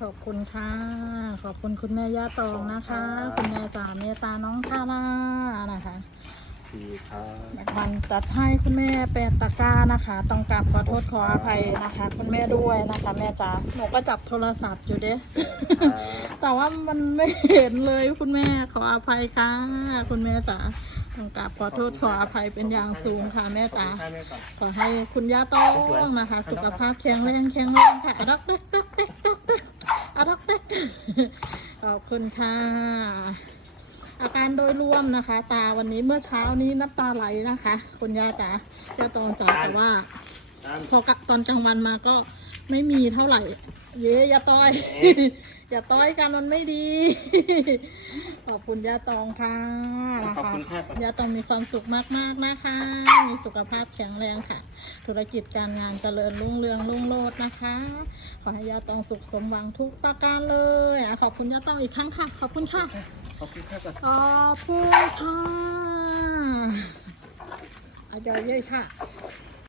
ขอบคุณค่ะ ขอบคุณคุณแม่ย่าตองนะคะ คุณแม่จ๋าเมตตาน้องคาร่านะคะสี่ครับแบกบันจัดให้คุณแม่แปดตะกร้านะคะ ต้องกราบขอโทษขออภัยนะคะ คุณแม่ด้วยนะคะ แม่จ๋าหนูก็จับโทรศัพท์อยู่เด้ครับแต่ว่ามันไม่เห็นเลยคุณแม่ขออภัยค่ะ คุณแม่จ๋าต้องกราบขอโทษขออภัยเป็นอย่างสูงค่ะแม่จ๋าให้แม่ก่อนขอให้คุณย่าต้องนะคะ สุขภาพแข็งแรงแข็งแรงค่ะอะดอกดักดัก ขอบคุณค่ะ อาการโดยรวมนะคะ ตาวันนี้เมื่อเช้านี้น้ำตาไหลนะคะ คุณย่าจ๋าย่าตองจ๋าแต่ว่าด้านพอกะตอนกลางวันมาก็ไม่มีเท่าไหร่ เย้อย่าต้อย อย่าต้อยกันมันไม่ดี ขอบคุณย่าตองค่ะนะขอบคะคุณค่ะย่าตองมีความสุขมากๆนะคะ มีสุขภาพแข็งแรงค่ะ ธุรกิจการงานเจริญรุ่งเรืองรุ่งโรจน์นะคะ ขอให้ย่าตองสุขสมหวังทุกประการเลยอะขอบคุณย่าตองอีกครั้งค่ะ ขอบคุณค่ะ ขอบคุณค่ะก่อนขอบคุณค่ะอาจารย์เย้ค่ะ